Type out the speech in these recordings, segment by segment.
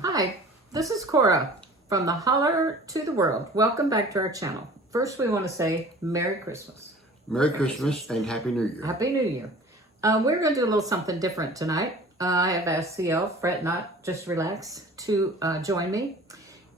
Hi, this is Cora from the Holler to the World. Welcome back to our channel. First, we want to say Merry Christmas. Merry Christmas and Happy New Year. Happy New Year. We're going to do a little something different tonight. I have asked CL, fret not, just relax, to join me.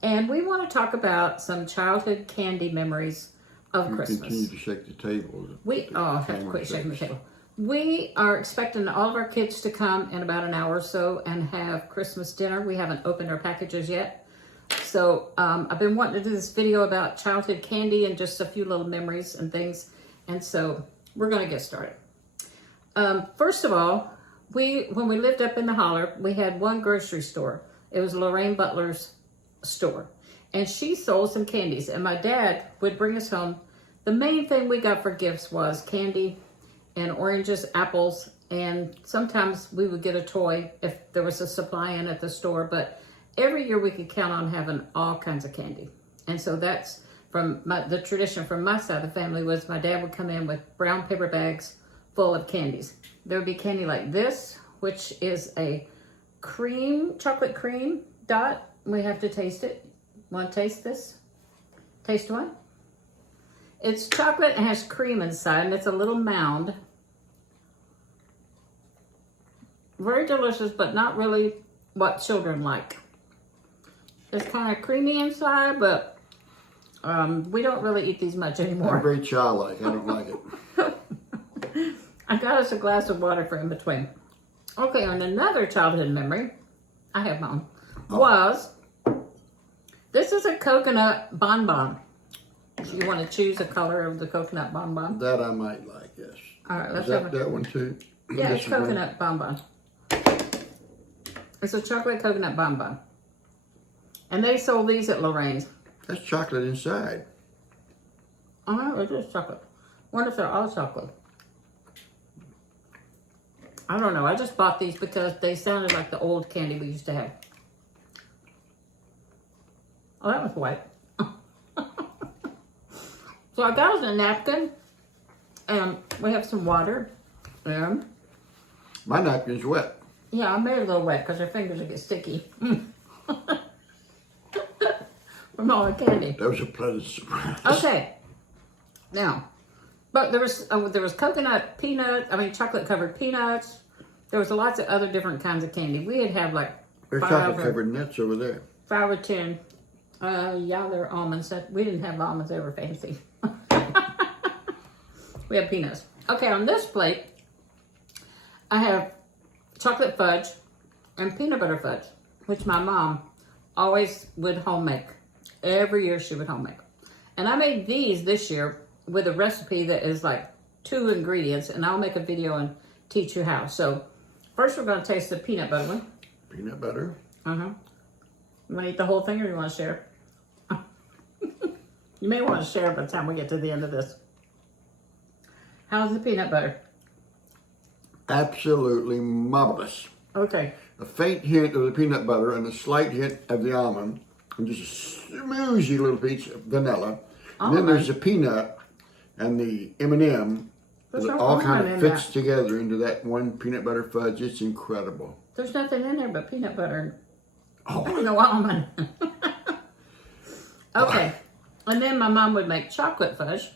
And we want to talk about some childhood candy memories of Christmas. Continue to shake the table. I have to quit shaking the table. We are expecting all of our kids to come in about an hour or so and have Christmas dinner. We haven't opened our packages yet. So I've been wanting to do this video about childhood candy and just a few little memories and things. And so we're going to get started. First of all, when we lived up in the Holler, we had one grocery store. It was Lorraine Butler's store. And she sold some candies. And my dad would bring us home. The main thing we got for gifts was candy and oranges, apples, and sometimes we would get a toy if there was a supply in at the store. But every year we could count on having all kinds of candy. And so that's from the tradition from my side of the family was my dad would come in with brown paper bags full of candies. There would be candy like this, which is a chocolate cream dot. We have to taste it. Want to taste this? Taste one? It's chocolate and has cream inside, and it's a little mound. Very delicious, but not really what children like. It's kind of creamy inside, but we don't really eat these much anymore. I'm very childlike. I don't like it. I got us a glass of water for in between. Okay, and another childhood memory, I have mine, was this is a coconut bonbon. So you want to choose a color of the coconut bonbon? That I might like, yes. All right, let's Is have that one too? Yeah, it's coconut bonbon. It's a chocolate coconut bonbon. And they sold these at Lorraine's. That's chocolate inside. Oh, it is chocolate. Wonder if they're all chocolate. I don't know. I just bought these because they sounded like the old candy we used to have. Oh, that was white. So I got us a napkin, and we have some water. And My napkin's wet. yeah, I made it a little wet because our fingers will get sticky from all the candy. That was a pleasant surprise. Okay, now, but there was coconut chocolate covered peanuts. There was lots of other different kinds of candy. We had like There's chocolate covered nuts over there. 5 or 10. Yeah, they're almonds. We didn't have almonds. They were fancy. We have peanuts. Okay, on this plate, I have chocolate fudge and peanut butter fudge, which my mom always would home make. Every year she would home make. And I made these this year with a recipe that is like 2 ingredients, and I'll make a video and teach you how. So first we're going to taste the peanut butter one. Peanut butter. You want to eat the whole thing or you want to share? You may want to share by the time we get to the end of this. How's the peanut butter? Absolutely marvelous. Okay. A faint hint of the peanut butter and a slight hint of the almond. And just a smoozy little piece of vanilla. And then there's the peanut and the M&M. There's no all kind almond of in fits that. together into that one peanut butter fudge. It's incredible. There's nothing in there but peanut butter. Oh, No almond. Okay. And then my mom would make chocolate fudge,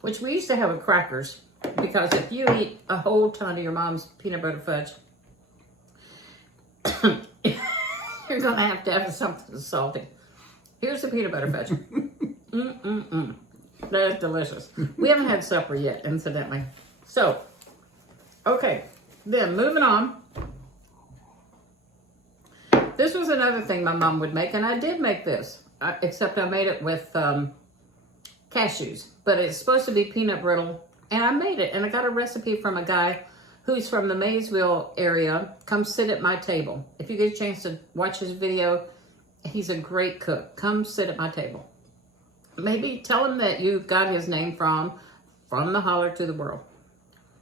which we used to have with crackers, because if you eat a whole ton of your mom's peanut butter fudge, you're going to have something salty. Here's the peanut butter fudge. That is delicious. We haven't had supper yet, incidentally. So, okay. Then, moving on. This was another thing my mom would make, and I did make this, except I made it with cashews. But it's supposed to be peanut brittle, and I made it. And I got a recipe from a guy who's from the Maysville area. Come sit at my table. If you get a chance to watch his video, he's a great cook. Come sit at my table. Maybe tell him that you got his name from the Holler to the World.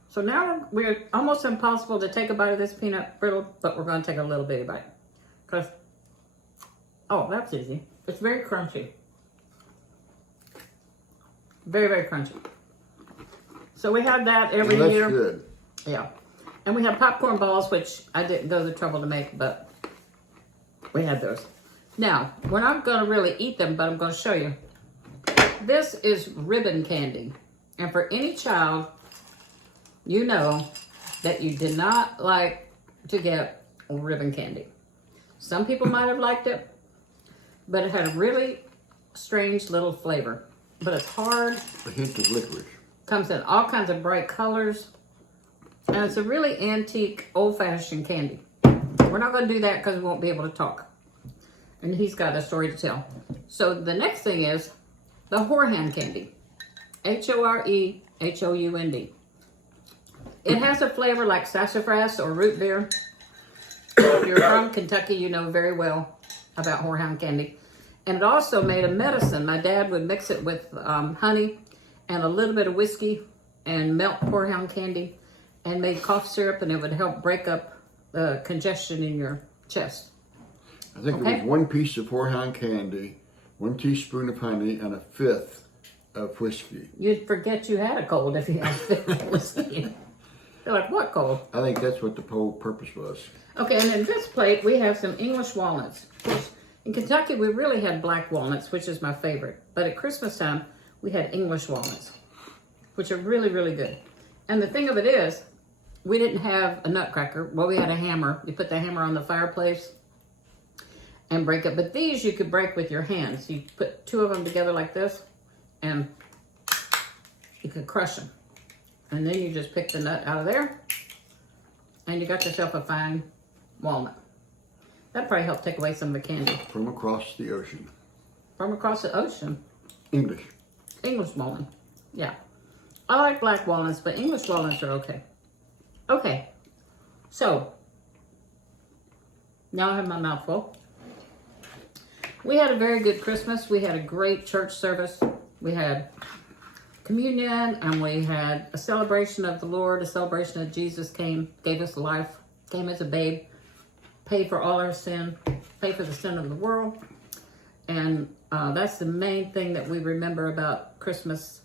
So now we're almost impossible to take a bite of this peanut brittle, but we're going to take a little bitty bite. Because, oh, that's easy. It's very crunchy. Very, very crunchy. So we have that every year. That's good. Yeah. And we have popcorn balls, which I didn't go to the trouble to make, but We had those. Now, we're not going to really eat them, but I'm going to show you. This is ribbon candy. And for any child, you know that you did not like to get ribbon candy. Some people might have liked it, but it had a really strange little flavor. But it's hard. A hint of licorice. Comes in all kinds of bright colors. And it's a really antique, old-fashioned candy. We're not going to do that because we won't be able to talk. And he's got a story to tell. So the next thing is the Horehound candy. Horehound. It has a flavor like sassafras or root beer. If you're from Kentucky, you know very well about Horehound candy. And it also made a medicine. My dad would mix it with honey and a little bit of whiskey and melt Horehound candy and made cough syrup, and it would help break up the congestion in your chest. I think it was 1 piece of Horehound candy, 1 teaspoon of honey, and 1/5 of whiskey. You'd forget you had a cold if you had 1/5 whiskey. They're like, what cold? I think that's what the whole purpose was. Okay, and in this plate, we have some English walnuts. In Kentucky, we really had black walnuts, which is my favorite. But at Christmas time, we had English walnuts, which are really, really good. And the thing of it is, we didn't have a nutcracker. Well, we had a hammer. You put the hammer on the fireplace and break it. But these you could break with your hands. You put 2 of them together like this, and you could crush them. And then you just pick the nut out of there, and you got yourself a fine walnut. That'd probably help take away some of the candy. From across the ocean. From across the ocean. English. English walnut. Yeah. I like black walnuts, but English walnuts are okay. Okay. So, now I have my mouth full. We had a very good Christmas. We had a great church service. We had communion, and we had a celebration of the Lord, a celebration of Jesus came, gave us life, came as a babe, paid for all our sin, paid for the sin of the world. And that's the main thing that we remember about Christmas.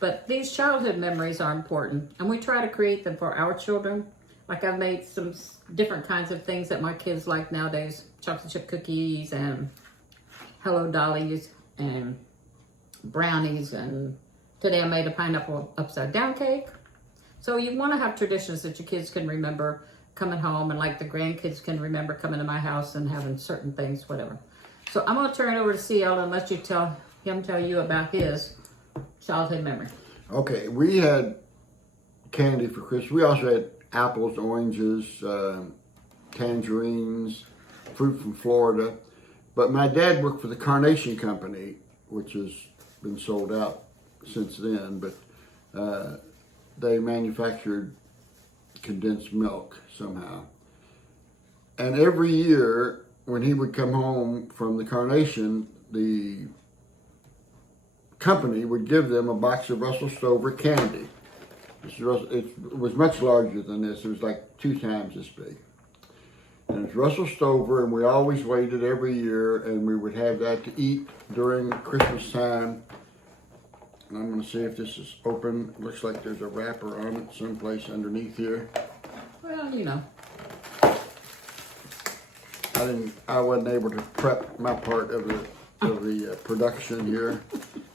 But these childhood memories are important, and we try to create them for our children. Like I've made some different kinds of things that my kids like nowadays. Chocolate chip cookies and Hello Dollies and brownies. And today I made a pineapple upside down cake. So you want to have traditions that your kids can remember coming home, and like the grandkids can remember coming to my house and having certain things, whatever. So I'm going to turn it over to CL and let you tell you about his childhood memory. Okay, we had candy for Christmas. We also had apples, oranges, tangerines, fruit from Florida. But my dad worked for the Carnation Company, which has been sold out since then. But they manufactured condensed milk somehow. And every year when he would come home from the Carnation, the company would give them a box of Russell Stover candy. It was much larger than this. It was like 2 times this big. And it's Russell Stover, and we always waited every year, and we would have that to eat during Christmas time. And I'm going to see if this is open. It looks like there's a wrapper on it someplace underneath here. Well, you know. I wasn't able to prep my part of the production here.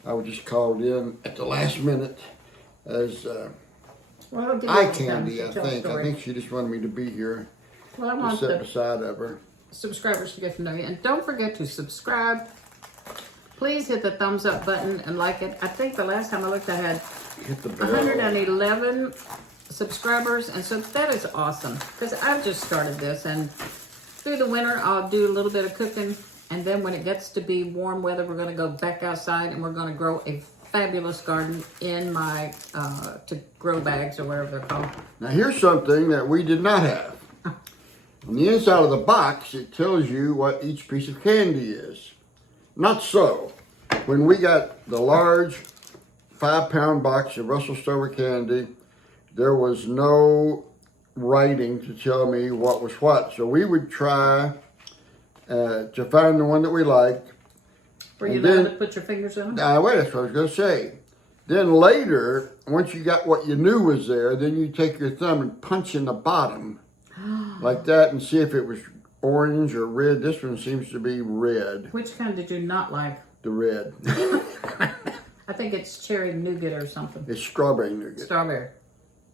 I was just called in at the last minute as eye candy, I think. I think she just wanted me to be here to sit beside of her. Subscribers to get to know you. And don't forget to subscribe. Please hit the thumbs up button and like it. I think the last time I looked, I had 111 subscribers. And so that is awesome, because I've just started this. And through the winter, I'll do a little bit of cooking. And then when it gets to be warm weather, we're going to go back outside and we're going to grow a fabulous garden in my to grow bags or whatever they're called. Now here's something that we did not have. On the inside of the box, it tells you what each piece of candy is. Not so. When we got the large 5-pound box of Russell Stover candy, there was no writing to tell me what was what. So we would try to find the one that we liked. Were you allowed to put your fingers in them? Wait, that's what I was going to say. Then later, once you got what you knew was there, then you take your thumb and punch in the bottom like that and see if it was orange or red. This one seems to be red. Which kind did you not like? The red. I think it's cherry nougat or something. It's strawberry nougat. Strawberry.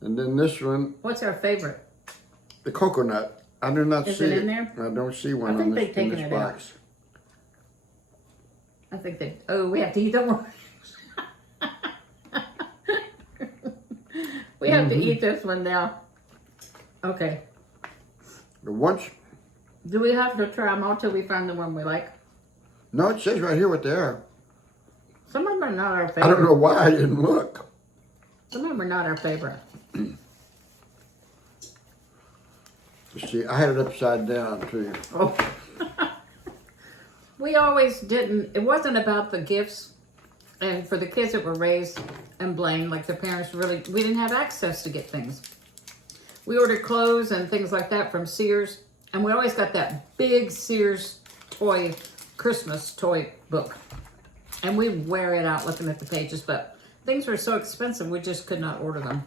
And then this one, What's our favorite? the coconut. I do not Is see it it. in there? I don't see one I think on they've this, in taken this it box. I think they. Oh, we have to eat them. We have to eat this one now. Okay. The once, Do we have to try them all till we find the one we like? no, it says right here what they are. Some of them are not our favorite. I don't know why I didn't look. Some of them are not our favorite. See, I had it upside down too. Oh. We always didn't, it wasn't about the gifts. And for the kids that were raised and blamed, like their parents really, we didn't have access to get things. We ordered clothes and things like that from Sears. And we always got that big Sears toy, Christmas toy book. And we'd wear it out looking at the pages, but things were so expensive, we just could not order them.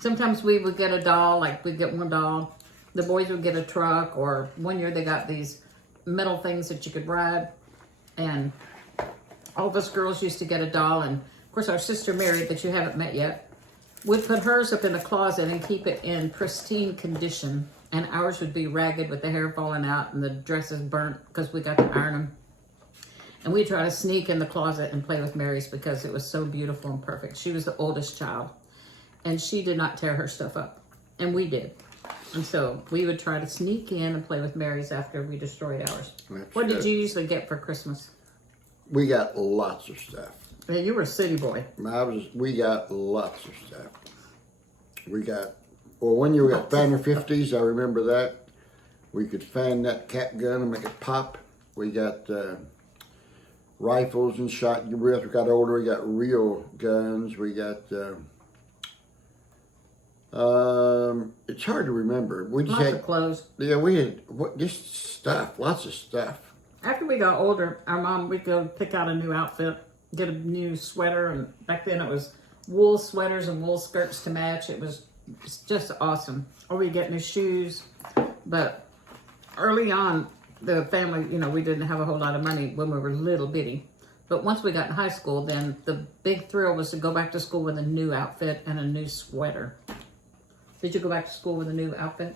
Sometimes we would get a doll, like we'd get one doll. The boys would get a truck, or one year they got these metal things that you could ride. And all of us girls used to get a doll. And of course our sister Mary, that you haven't met yet, would put hers up in the closet and keep it in pristine condition. And ours would be ragged with the hair falling out and the dresses burnt because we got to iron them. And we'd try to sneak in the closet and play with Mary's because it was so beautiful and perfect. She was the oldest child. And she did not tear her stuff up. And we did. And so we would try to sneak in and play with Mary's after we destroyed ours. That's What did good. you usually get for Christmas? We got lots of stuff. Yeah, you were a city boy. We got lots of stuff. We got, well, one year we got Fanner 50s. I remember that. We could fan that cap gun and make it pop. We got rifles and shotguns. As we got older, we got real guns. We got, it's hard to remember. We just Lots had, of clothes. yeah, we had just stuff, lots of stuff. After we got older, our mom, we'd go pick out a new outfit, get a new sweater. And back then it was wool sweaters and wool skirts to match. It was just awesome. Or we'd get new shoes. But early on, the family, we didn't have a whole lot of money when we were little bitty. But once we got in high school, then the big thrill was to go back to school with a new outfit and a new sweater. Did you go back to school with a new outfit?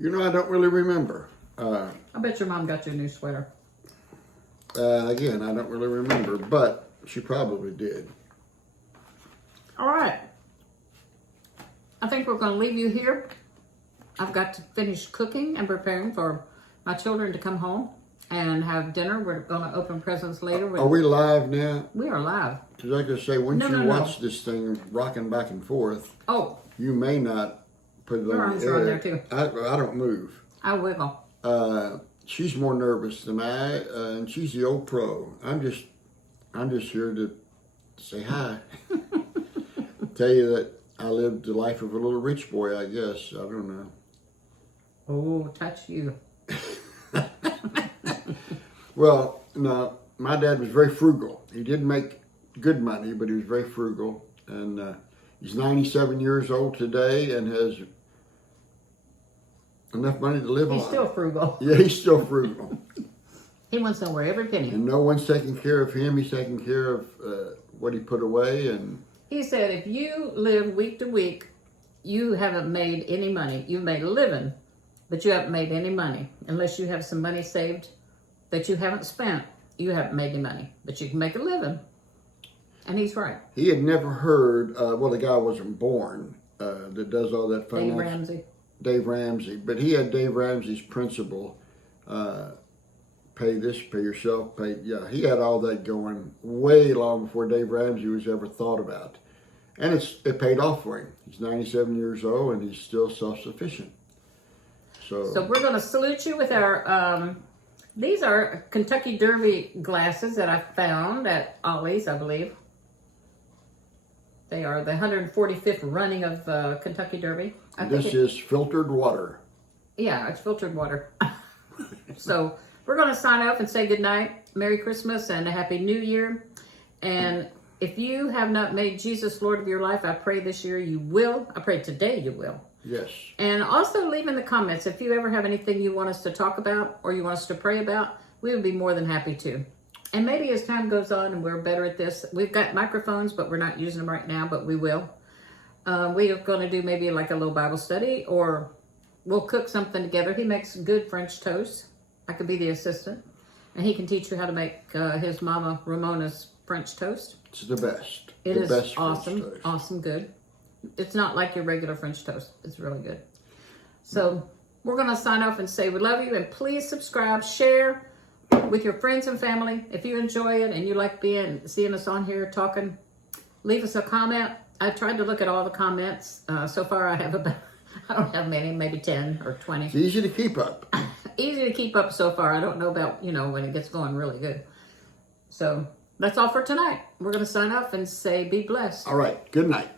I don't really remember. I bet your mom got you a new sweater. Again, I don't really remember, but she probably did. All right. I think we're going to leave you here. I've got to finish cooking and preparing for my children to come home and have dinner. We're going to open presents later. Are we live now? We are live. Because I could say, once No, you no, no. watch this thing rocking back and forth, Oh, you may not put it Your on arms the are on air. there, too. I don't move. I wiggle. She's more nervous than I, and she's the old pro. I'm just here to say hi. Tell you that I lived the life of a little rich boy, I guess. I don't know. Oh, touch you. Well, no, my dad was very frugal. He didn't make good money, but he was very frugal. And he's 97 years old today and has enough money to live on. He's still frugal. Yeah, he's still frugal. He wants to know where every penny. And no one's taking care of him. He's taking care of what he put away. And He said if you live week to week, you haven't made any money. You've made a living, but you haven't made any money. Unless you have some money saved that you haven't spent, you haven't made any money. But you can make a living. And he's right. he had never heard, well, the guy wasn't born that does all that Dave finance. Ramsey. Dave Ramsey. But he had Dave Ramsey's principle, pay this, pay yourself, pay, yeah, he had all that going way long before Dave Ramsey was ever thought about. And it paid off for him. He's 97 years old and he's still self-sufficient. So So we're going to salute you with our, these are Kentucky Derby glasses that I found at Ollie's, I believe. They are the 145th running of Kentucky Derby. this is filtered water. Yeah, it's filtered water. So we're going to sign off and say goodnight, Merry Christmas, and a Happy New Year. And if you have not made Jesus Lord of your life, I pray this year you will. I pray today you will. Yes. And also leave in the comments if you ever have anything you want us to talk about or you want us to pray about. We would be more than happy to. And maybe as time goes on and we're better at this, we've got microphones, but we're not using them right now, but we will. We are going to do maybe like a little Bible study, or we'll cook something together. He makes good French toast. I could be the assistant. And he can teach you how to make his mama Ramona's French toast. It's the best. It is best awesome, French toast. awesome good. It's not like your regular French toast. It's really good. So we're going to sign off and say we love you, and please subscribe, share with your friends and family. If you enjoy it and you like seeing us on here talking, leave us a comment. I tried to look at all the comments. So far I don't have many, maybe 10 or 20. It's easy to keep up. Easy to keep up so far. I don't know about, when it gets going really good. So that's all for tonight. We're going to sign off and say be blessed. All right. Good night.